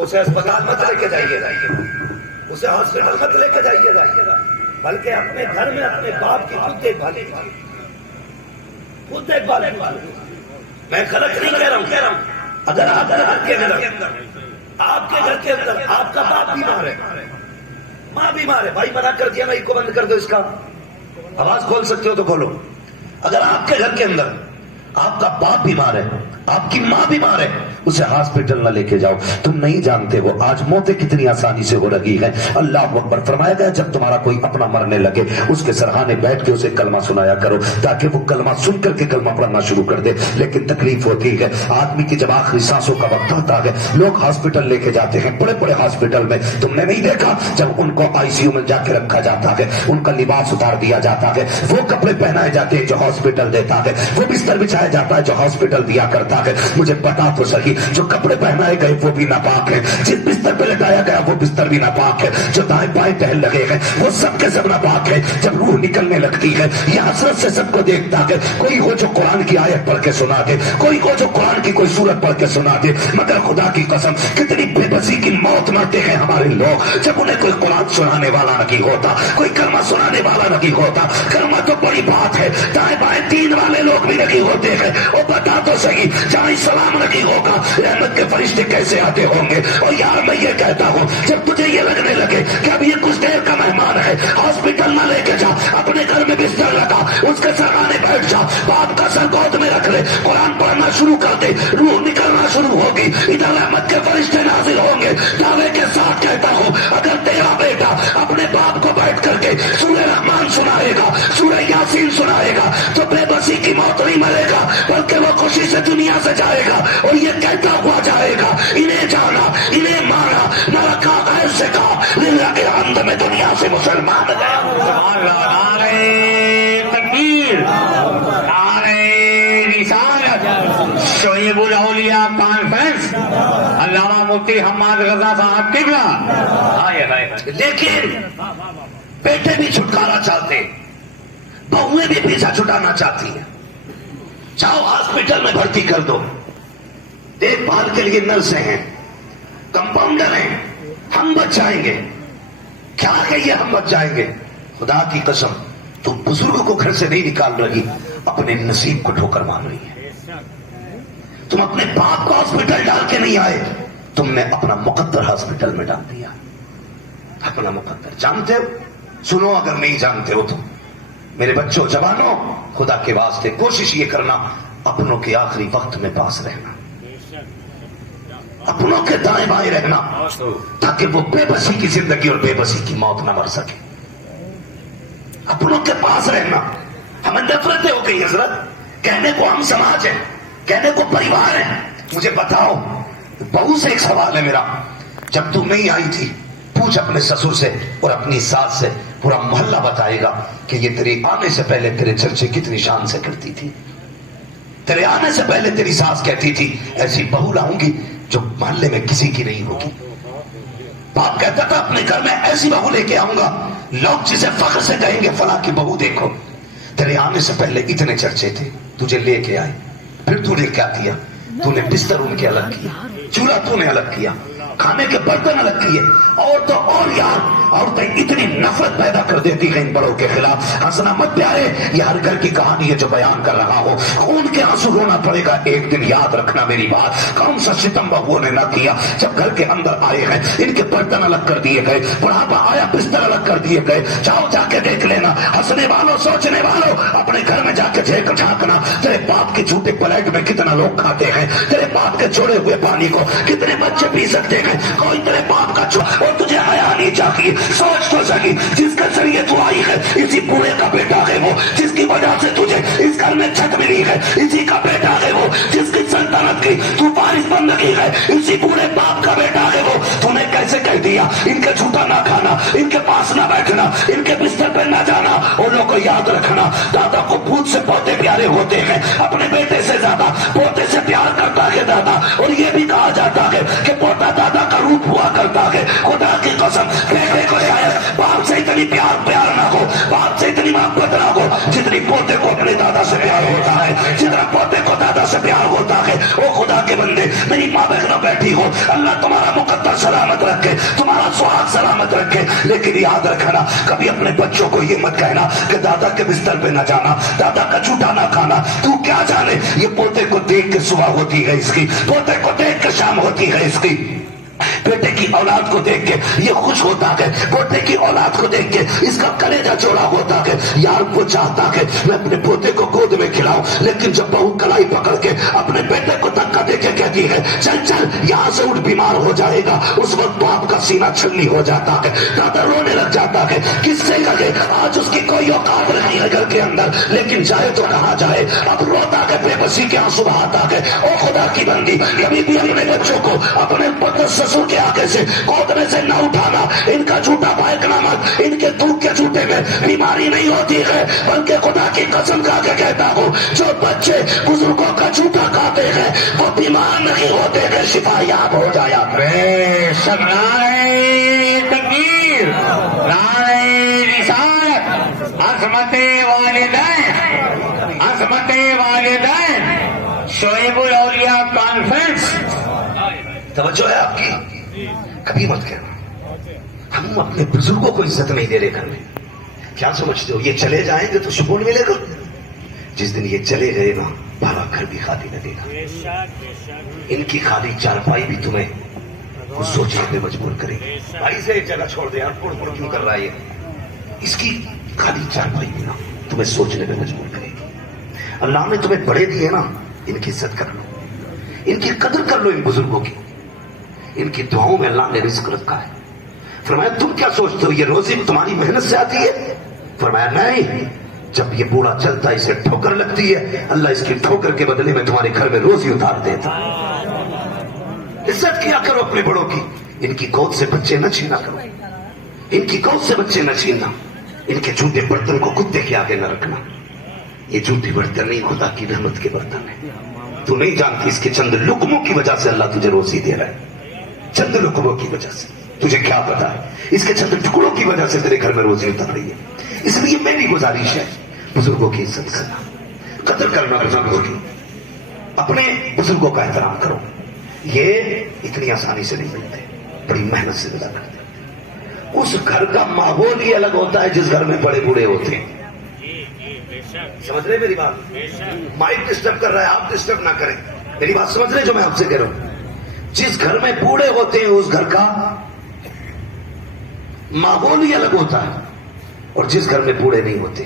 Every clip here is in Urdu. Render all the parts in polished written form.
تو اسے اسپتال مت لے کے جائیے گا، اسے ہاسپٹل مت لے کے جائیے گا، بلکہ اپنے گھر میں اپنے باپ کی خود دیکھ بھال کیجیے، خود دیکھ بھال کیجیے۔ میں غلط نہیں کہہ رہا ہوں، اگر آپ کے گھر کے اندر آپ کا باپ بیمار ہے، ماں بیمار ہے، بھائی منع کر دیا نا، کو بند کر دو، اس کا آواز کھول سکتے ہو تو کھولو۔ اگر آپ کے گھر کے اندر آپ کا باپ بیمار ہے، آپ کی ماں بیمار ہے، اسے ہاسپٹل نہ لے کے جاؤ۔ تم نہیں جانتے وہ آج موتیں کتنی آسانی سے ہو رہی ہیں۔ اللہ اکبر۔ فرمایا گیا جب تمہارا کوئی اپنا مرنے لگے اس کے سرہانے بیٹھ کے اسے کلمہ سنایا کرو، تاکہ وہ کلمہ سن کر کے کلمہ پڑھنا شروع کر دے۔ لیکن تکلیف ہوتی ہے آدمی کی جب آخری سانسوں کا وقت آتا ہے، لوگ ہاسپٹل لے کے جاتے ہیں، بڑے بڑے ہاسپٹل میں۔ تم نے نہیں دیکھا جب ان کو آئی سی یو میں جا کے رکھا جاتا ہے، ان کا لباس اتار دیا جاتا ہے، وہ کپڑے پہنائے جاتے ہیں جو ہاسپٹل دیتا ہے، وہ بستر بچھایا جاتا ہے جو ہاسپٹل دیا کرتا ہے۔ مجھے بتا تو صحیح، جو کپڑے پہنائے گئے وہ بھی ناپاک ہیں، جس بستر پہ لٹایا گیا وہ بستر بھی ناپاک ہے، جو دائیں بائیں ٹہل لگے ہیں وہ سب کے سب ناپاک ہے۔ جب روح نکلنے لگتی ہے یہ حسرت سے سب کو دیکھتا ہے، کوئی ہو جو قرآن کی آیت پڑھ کے سنا دے، کوئی ہو جو قرآن کی کوئی سورت پڑھ کے سنا دے، مگر خدا کی قسم کتنی بے بسی کی موت مرتے ہیں ہمارے لوگ جب انہیں کوئی قرآن سنانے والا نہیں ہوتا، کوئی کلمہ سنانے والا نہیں ہوتا۔ کلمہ تو بڑی بات ہے، دائیں بائیں دین والے لوگ بھی نہیں ہوتے ہیں۔ اور بتا تو صحیح جہاں سلام نہیں ہوگا رحمت کے فرشتے کیسے آتے ہوں گے؟ اور یار میں یہ کہتا ہوں جب تجھے یہ لگنے لگے کہ اب یہ کچھ دیر کا مہمان ہے، ہاسپٹل نہ لے کے جا، اپنے گھر میں بستر لگا، اس کے سرہانے بیٹھ جا، باپ کا سر گود میں رکھ لے، قرآن پڑھنا شروع کر دے، روح نکلنا شروع ہوگی، ادھر رحمت کے فرشتے نازل ہوں گے۔ دعوے کے ساتھ کہتا ہوں اگر تیرا بیٹا اپنے باپ کو بیٹھ کر کے سورہ رحمان سنائے گا، سورہ یاسین سنائے گا، تو بے بسی کی موت نہیں مرے گا بلکہ وہ خوشی سے دنیا سے جائے گا اور یہ کہتا ہوا جائے گا انہیں جانا، انہیں مانا، نہ رکھا غیر سے کہا للہ کے حمد میں دنیا سے مسلمان گئے۔ نعرہ تکبیر، نعرہ رسالت، شعیب الاولیاء کانفرنس، علامہ مفتی حماد رضا صاحب قبلہ۔ لیکن بیٹے بھی چھٹکارا چاہتے، بہویں بھی پیچھا چھٹانا چاہتی ہیں، جاؤ ہاسپٹل میں بھرتی کر دو، دیکھ بھال کے لیے نرسیں ہیں، کمپاؤنڈر ہیں، ہم بچ جائیں گے۔ کیا کہ یہ ہم بچ جائیں گے؟ خدا کی قسم تو بزرگوں کو گھر سے نہیں نکال رہی، اپنے نصیب کو ٹھوکر مان رہی ہے۔ تم اپنے باپ کو ہاسپٹل ڈال کے نہیں آئے، تم نے اپنا مقدر ہاسپٹل میں ڈال دیا، اپنا مقدر۔ جانتے ہو؟ سنو اگر نہیں جانتے ہو تو میرے بچوں جوانوں، خدا کے واسطے کوشش یہ کرنا اپنوں کے آخری وقت میں پاس رہنا، اپنوں کے دائیں بائیں رہنا، تاکہ وہ بے بسی کی زندگی اور بے بسی کی موت نہ مر سکے۔ اپنوں کے پاس رہنا۔ ہمیں نفرتیں ہو گئی حضرت، کہنے کو ہم سماج ہیں، کہنے کو پریوار ہیں۔ مجھے بتاؤ، بہو سے ایک سوال ہے میرا، جب تم نہیں آئی تھی پوچھ اپنے سسر سے اور اپنی ساس سے، پورا محلہ بتائے گا کہ یہ تیرے آنے سے پہلے تیرے چرچے کتنی شان سے کرتی تھی، تیرے آنے سے پہلے تیری ساس کہتی تھی ایسی بہو لاؤں گی جو محلے میں کسی کی نہیں ہوگی۔ باپ کہتا تھا اپنے گھر میں ایسی بہو لے کے آؤں گا لوگ جسے فخر سے کہیں گے فلاں کی بہو دیکھو۔ تیرے آنے سے پہلے اتنے چرچے تھے، تجھے لے کے آئے، پھر تو نے کیا کیا؟ تو نے بستر ان کے الگ کیا، چولہا تو نے الگ کیا، کھانے کے برتن الگ کیے، اور تو اور یار عورتیں اتنی نفرت پیدا کر دیتی ہیں ان بڑوں کے خلاف۔ ہنسنا مت پیارے، یہ ہر گھر کی کہانی ہے جو بیان کر رہا ہو، خون کے آنسو رونا پڑے گا ایک دن، یاد رکھنا میری بات۔ کون سا ستم بہوؤں نے نہ کیا جب گھر کے اندر آئے ہیں، ان کے برتن الگ کر دیے گئے، بڑھاپا آیا بستر الگ کر دیے گئے۔ جاؤ جا کے دیکھ لینا، ہنسنے والوں سوچنے والوں اپنے گھر میں جا کے جھانکنا، تیرے باپ کے جھوٹے پلیٹ میں کتنا لوگ کھاتے ہیں، تیرے باپ کے چھوڑے ہوئے پانی کو کتنے بچے پی سکتے ہیں، کوئی تیرے باپ کا اور تجھے حیا نہیں چاہیے۔ سوچ تو صحیح، جس کے ذریعے تو آئی ہے اسی بوڑھے کا بیٹا ہے وہ، جس کی وجہ سے تجھے اس گھر میں چھت ملی ہے اسی کا بیٹا ہے وہ، جس کی سلطنت کی تو وارث بن گئی ہے اسی بوڑھے باپ کا بیٹا ہے وہ۔ تو نے کیسے کہہ دیا ان کے جھوٹا نہ کھانا، ان کے پاس نہ بیٹھنا، ان کے بستر پہ نہ جانا؟ ان لوگوں کو یاد رکھنا، دادا کو پوت سے پوتے پیارے ہوتے ہیں، اپنے بیٹے سے زیادہ پوتے سے پیار کرتا ہے دادا۔ اور یہ بھی کہا جاتا ہے کہ پوتا دادا کا روپ ہوا کرتا ہے۔ خدا کی قسم بیٹے کو شاید باپ سے اتنی پیار نہ ہو، باپ سے اتنی محبت نہ ہو جتنی پوتے کو اپنے دادا سے پیار ہوتا ہے، جتنا پوتے کو دادا سے پیار ہوتا ہے۔ وہ خدا کے بندے، میری ماں بہنوں بیٹھی بھی ہو, اللہ تمہارا مقدر سلامت رکھے, تمہارا سہاگ سلامت رکھے. لیکن یاد رکھنا, کبھی اپنے بچوں کو یہ مت کہنا کہ دادا کے بستر پہ نہ جانا, دادا کا جھوٹا نہ کھانا. تو کیا جانے یہ پوتے کو دیکھ کے صبح ہوتی ہے اس کی, پوتے کو دیکھ کے شام ہوتی ہے اس کی, بیٹے کی اولاد کو دیکھ کے یہ خوش ہوتا ہے, پوتے کی اولاد کو دیکھ کے اس کا کلیجہ چوڑا ہوتا ہے. یار وہ چاہتا ہے میں اپنے پوتے کو گود میں کھلاؤں, لیکن جب بہو کلائی پکڑ کے اپنے بیٹے کو دھکا دے کے کہتی ہے چل چل یہاں سے اٹھ بیمار ہو جائے گا, اس وقت باپ کا سینہ چھلنی ہو جاتا ہے, دادا رونے لگ جاتا ہے. کس سے کہے آج اس کی کوئی اوقات نہیں ہے گھر کے اندر, لیکن جائے تو کہاں جائے. اب روتا ہے, بے بسی کے آنسو بہاتا ہے. او خدا کی بندی, کبھی بھی اپنے بچوں کو اپنے پتر سسر کے آگے سے گود میں سے نہ اٹھانا. ان کا جھوٹا پھینکنا مت, ان کے دودھ کے جھوٹے میں بیماری نہیں ہوتی ہے, بلکہ خدا کی قسم کھا کے کہتا ہوں جو بچے بزرگوں کا جھوٹا کھاتے ہیں وہ بیمار نہیں ہوتے ہیں, شفا یاب ہو جایا. تکبیر, نعرہ رسالت, عظمت والدین, عظمت والدین. شعیب الاولیاء کانفرنس. توجہ ہے آپ کی, کبھی مت کہنا ہم اپنے بزرگوں کو عزت نہیں دے رہے گھر میں. کیا سمجھتے ہو یہ چلے جائیں گے تو سکون ملے گا؟ جس دن یہ چلے گئے نا بارہ گھر بھی خالی نہ دے گا. ان کی خالی چارپائی بھی تمہیں کچھ سوچنے پہ مجبور کرے گی. بھائی سے ایک جگہ چھوڑ دے یار, پڑ پڑ کیوں کر رہا ہے یہ, اس کی خالی چارپائی بھی نا تمہیں سوچنے پہ مجبور کرے گی. اللہ نے تمہیں بڑے دیے نا, ان کی عزت کر لو, ان کی قدر کر لو. ان بزرگوں کی, ان کی دعاؤں میں اللہ نے رزق رکھا ہے. فرمایا تم کیا سوچتے ہو یہ روزی تمہاری محنت سے آتی ہے؟ فرمایا نہیں, جب یہ بوڑھا چلتا ہے اسے ٹھوکر لگتی ہے, اللہ اس کی ٹھوکر کے بدلے میں تمہارے گھر میں روزی اتار دیتا. عزت کیا کرو اپنے بڑوں کی. ان کی گود سے بچے نہ چھینا کرو, ان کی گود سے بچے نہ چھیننا. ان کے جھوٹے برتن کو کتے کے آگے نہ رکھنا. یہ جھوٹے برتن نہیں, خدا کی رحمت کے برتن ہیں. تو نہیں جانتی اس کے چند لقموں کی وجہ سے اللہ تجھے روزی دے رہا ہے. چند لقموں کی وجہ سے, تجھے کیا پتا ہے اس کے چند ٹکڑوں کی وجہ سے تیرے گھر میں روزی اتر رہی ہے. اس لیے میری گزارش ہے بزرگوں کی عزت کرنا, قدر کرنا بزرگوں کی, اپنے بزرگوں کا احترام کرو. یہ اتنی آسانی سے نہیں ملتے, بڑی محنت سے ملا کرتے. اس گھر کا ماحول ہی الگ ہوتا ہے جس گھر میں بڑے بوڑھے ہوتے ہیں. سمجھ رہے میری بات؟ مائک ڈسٹرب کر رہا ہے, آپ ڈسٹرب نہ کریں. میری بات سمجھ رہے جو میں آپ سے کہہ رہا ہوں؟ جس گھر میں بوڑھے ہوتے ہیں اس گھر کا ماحول ہی الگ ہوتا ہے, اور جس گھر میں بوڑھے نہیں ہوتے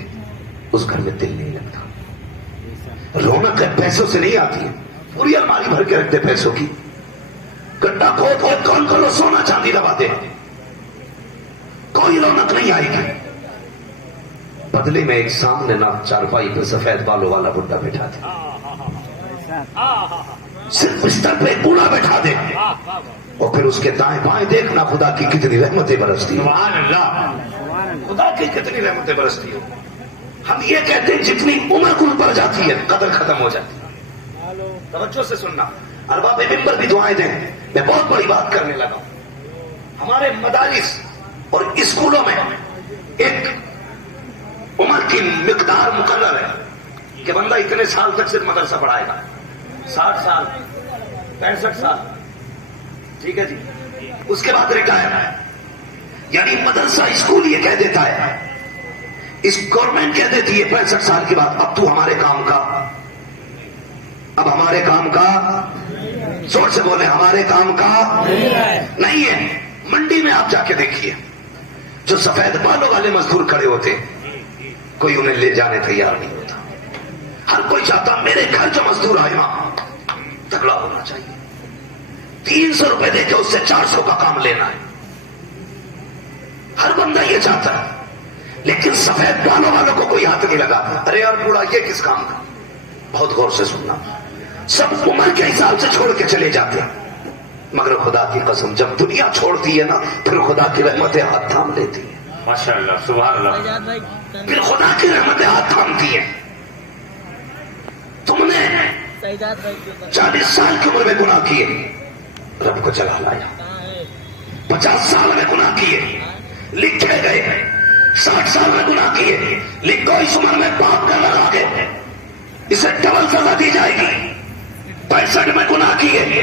اس گھر میں دل نہیں لگتا. رونق پیسوں سے نہیں آتی ہے, پوری الماری بھر کے رکھتے پیسوں کی, گڈھا کھود کھود کون کو سونا چاندی دبا دے, کوئی رونق نہیں آئے گی. بدلے میں ایک سامنے نہ چارپائی پہ سفید بالوں والا بڈھا بیٹھا دے, صرف بستر پہ بوڑھا بیٹھا دے, اور پھر اس کے دائیں بائیں دیکھنا خدا کی کتنی رحمتیں برستی ہو. سبحان اللہ, خدا کی کتنی رحمتیں برستی ہو. ہم یہ کہتے ہیں جتنی عمر کل پڑ جاتی ہے قدر ختم ہو جاتی ہے. توجہ سے سننا, ارباب ممبر بھی دعائیں دیں. میں بہت بڑی بات کرنے لگا ہوں. ہمارے مدارس اور اسکولوں میں ایک عمر کی مقدار مقرر ہے کہ بندہ اتنے سال تک صرف مدرسہ پڑھائے گا, 60 سال 65 سال, ٹھیک ہے جی, اس کے بعد ریٹائر ہے. یعنی مدرسہ اسکول یہ کہہ دیتا ہے, اس گورنمنٹ کہہ دیتی ہے 65 سال کے بعد اب تو ہمارے کام کا, اب ہمارے کام کا, زور سے بولے ہمارے کام کا نہیں ہے. منڈی میں آپ جا کے دیکھیے جو سفید بالوں والے مزدور کھڑے ہوتے, کوئی انہیں لے جانے تیار نہیں ہوتا. ہر کوئی چاہتا میرے گھر جو مزدور آئے نا تگڑا ہونا چاہیے, 300 روپے دے کے اس سے 400 کا کام لینا ہے. ہر بندہ یہ چاہتا ہے, لیکن سفید بالوں والوں کو کوئی ہاتھ نہیں لگاتا. ارے یار بوڑھا یہ کس کام کا؟ بہت غور سے سننا, سب عمر کے حساب سے چھوڑ کے چلے جاتے ہیں, مگر خدا کی قسم جب دنیا چھوڑتی ہے نا پھر خدا کی رحمتیں ہاتھ تھام لیتی ہے. ماشاءاللہ, سبحان اللہ. پھر خدا کی رحمتیں ہاتھ تھامتی ہے. تم نے 40 سال کی عمر میں گناہ کیے, رب کو جلا لایا. 50 سال میں گناہ کیے, لکھے گئے. 60 سال میں گناہ کیے, لکھو اس عمر میں پاپ کا لگا کے اسے ڈبل سزا دی جائے گی. 65 میں گناہ کیے,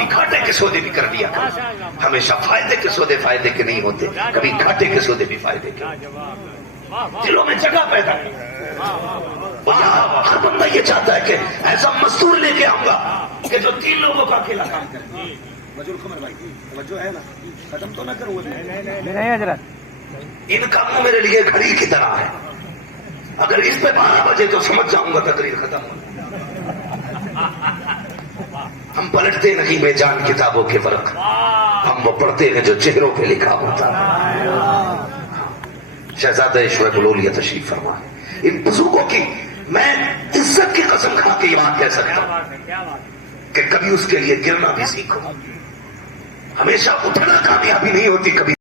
کبھی گھاٹے کے سودے بھی کر لیا کرو. ہمیشہ فائدے کے سودے فائدے کے نہیں ہوتے, کبھی گھاٹے کے سودے بھی فائدے کے. دلوں میں جگہ پیدا ہر بندہ یہ چاہتا ہے کہ ایسا مزدور لے کے آؤں گا کہ جو 3 لوگوں کا اکیلا کام کرے. توجہ ہے نا, ختم تو نہ کروں. ان کاموں میرے لیے گھڑی کی طرح ہے, اگر اس پہ 12 بجے تو سمجھ جاؤں گا تقریر ختم ہو. ہم پلٹتے نہیں بے جان کتابوں کے فرق, ہم وہ پڑھتے ہیں جو چہروں پہ لکھا ہوتا. شہزادہ شعیب الولیا تشریف فرما ہے. ان بزرگوں کی میں عزت کی قسم کھا کے یہ بات کہہ سکتا ہوں کہ کبھی اس کے لیے گرنا بھی سیکھو. ہمیشہ اٹھنا کامیابی نہیں ہوتی, کبھی